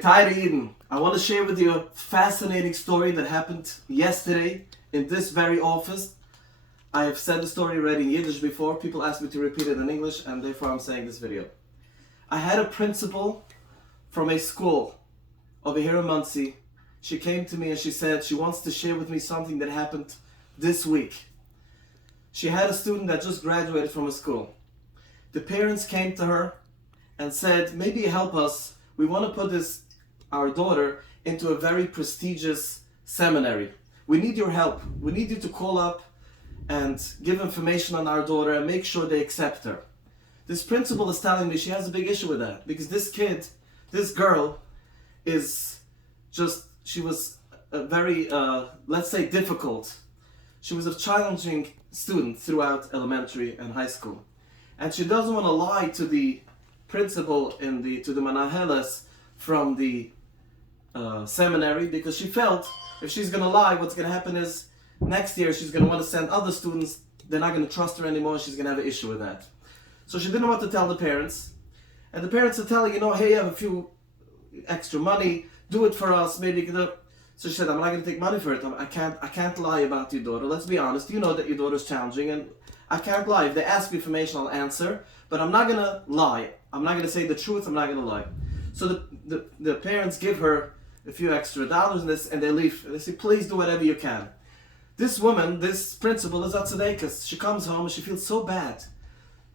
Tired Eden. I want to share with you a fascinating story that happened yesterday in this very office. I have said the story already in Yiddish before. People asked me to repeat it in English, and therefore I'm saying this video. I had a principal from a school over here in Muncie. She came to me and she said she wants to share with me something that happened this week. She had a student that just graduated from a school. The parents came to her and said, maybe help us. We want to put our daughter into a very prestigious seminary. We need your help. We need you to call up and give information on our daughter and make sure they accept her. This principal is telling me she has a big issue with that because this girl she was a very, let's say, difficult. She was a challenging student throughout elementary and high school. And she doesn't want to lie to the principal to the manaheles from the seminary, because she felt if she's going to lie, what's going to happen is next year she's going to want to send other students. They're not going to trust her anymore. She's going to have an issue with that. So she didn't want to tell the parents. And the parents are telling, hey, you have a few extra money. Do it for us. Maybe you can. So she said, I'm not going to take money for it. I can't lie about your daughter. Let's be honest. You know that your daughter is challenging, and I can't lie. If they ask me information, I'll answer. But I'm not going to lie. I'm not going to say the truth. I'm not going to lie. So the parents give her a few extra dollars and they leave. They say, please do whatever you can. This woman, this principal, is at Tzedekis. She comes home and she feels so bad.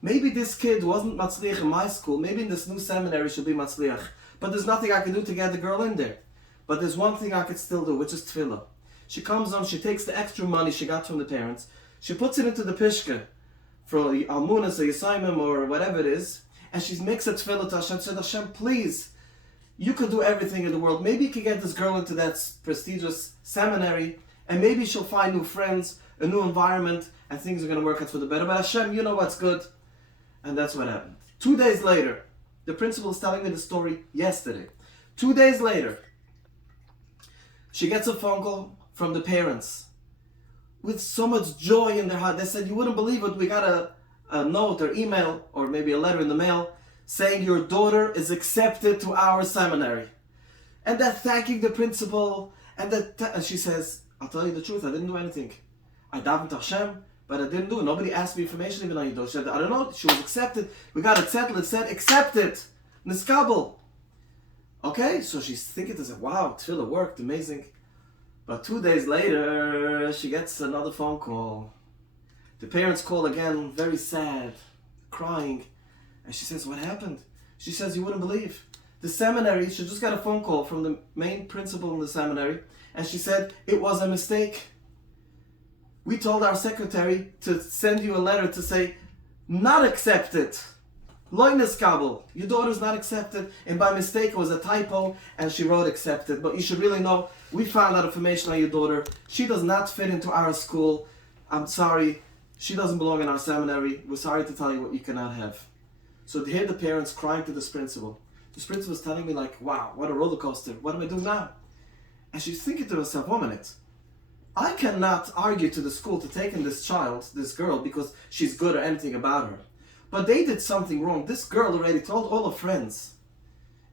Maybe this kid wasn't matzliach in my school. Maybe in this new seminary she'll be matzliach. But there's nothing I can do to get the girl in there. But there's one thing I could still do, which is tefillah. She comes home, she takes the extra money she got from the parents, she puts it into the pishka for almunas or yisaimim or whatever it is, and she makes a tefillah to Hashem. Said, Hashem, please, you could do everything in the world. Maybe you could get this girl into that prestigious seminary, and maybe she'll find new friends, a new environment, and things are going to work out for the better. But Hashem, you know what's good. And that's what happened. 2 days later, the principal is telling me the story yesterday. 2 days later, she gets a phone call from the parents with so much joy in their heart. They said, you wouldn't believe it. We got a note or email or maybe a letter in the mail saying your daughter is accepted to our seminary. And they're thanking the principal. And she says, I'll tell you the truth, I didn't do anything. I davened to Hashem, but I didn't do it. Nobody asked me information even on your daughter. She said, I don't know, she was accepted. We got it settled. It said accepted. Niskabel. Okay, so she's thinking to say, wow, tefillah worked, amazing. But 2 days later, she gets another phone call. The parents call again, very sad, crying. And she says, what happened? She says, you wouldn't believe. The seminary, she just got a phone call from the main principal in the seminary. And she said, it was a mistake. We told our secretary to send you a letter to say, not accepted. Loines Kabul, your daughter's not accepted, and by mistake it was a typo and she wrote accepted. But you should really know, we found out information on your daughter. She does not fit into our school. I'm sorry, she doesn't belong in our seminary. We're sorry to tell you what you cannot have. So to hear the parents crying to this principal. This principal was telling me like, wow, what a roller coaster. What am I doing now? And she's thinking to herself, 1 minute. I cannot argue to the school to take in this child, this girl, because she's good or anything about her. But they did something wrong. This girl already told all her friends.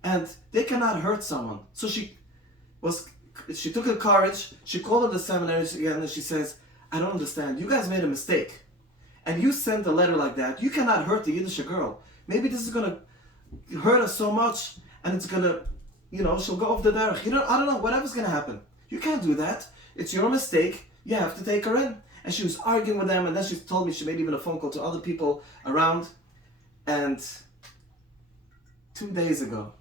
And they cannot hurt someone. So she took her courage, she called her the seminary again, and she says, I don't understand. You guys made a mistake. And you sent a letter like that. You cannot hurt the Yiddish girl. Maybe this is going to hurt her so much, and it's going to, she'll go off the derech. I don't know, whatever's going to happen. You can't do that. It's your mistake. You have to take her in. And she was arguing with them, and then she told me she made even a phone call to other people around. And 2 days ago,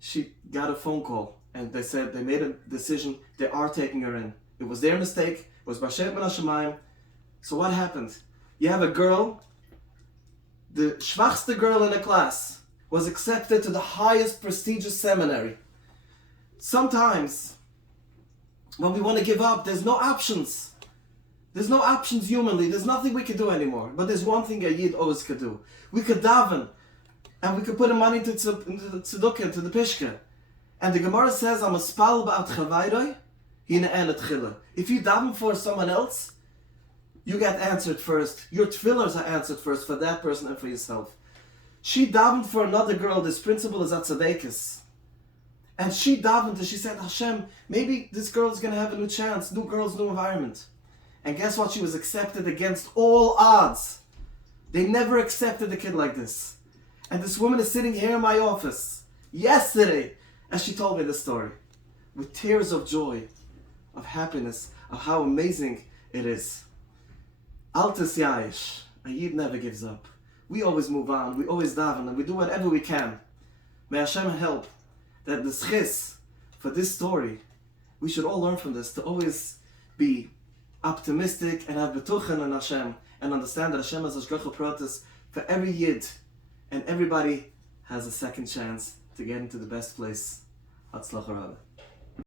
she got a phone call, and they said they made a decision. They are taking her in. It was their mistake. It was Bashet Ben Hashemayim. So what happened? You have a girl, the schwachste girl in the class, was accepted to the highest prestigious seminary. Sometimes, when we want to give up, there's no options. There's no options humanly. There's nothing we can do anymore. But there's one thing a Yid always could do. We could daven. And we could put the money into the tzedukah, into the pishka. And the Gemara says, I'm a spal ba'at chavayroi, hine enet chila. If you daven for someone else, you get answered first. Your tefillahs are answered first for that person and for yourself. She davened for another girl. This principal is at Tzedekis. And she davened and she said, Hashem, maybe this girl's going to have a new chance, new girls, new environment. And guess what? She was accepted against all odds. They never accepted a kid like this. And this woman is sitting here in my office yesterday, and she told me this story with tears of joy, of happiness, of how amazing it is. Altes Ya'ish, a Yid never gives up. We always move on, we always daven, and we do whatever we can. May Hashem help that the schis for this story, we should all learn from this, to always be optimistic and have betuchen in Hashem, and understand that Hashem has Hashgacha Pratus for every Yid, and everybody has a second chance to get into the best place. Hatzlacha Rabbi.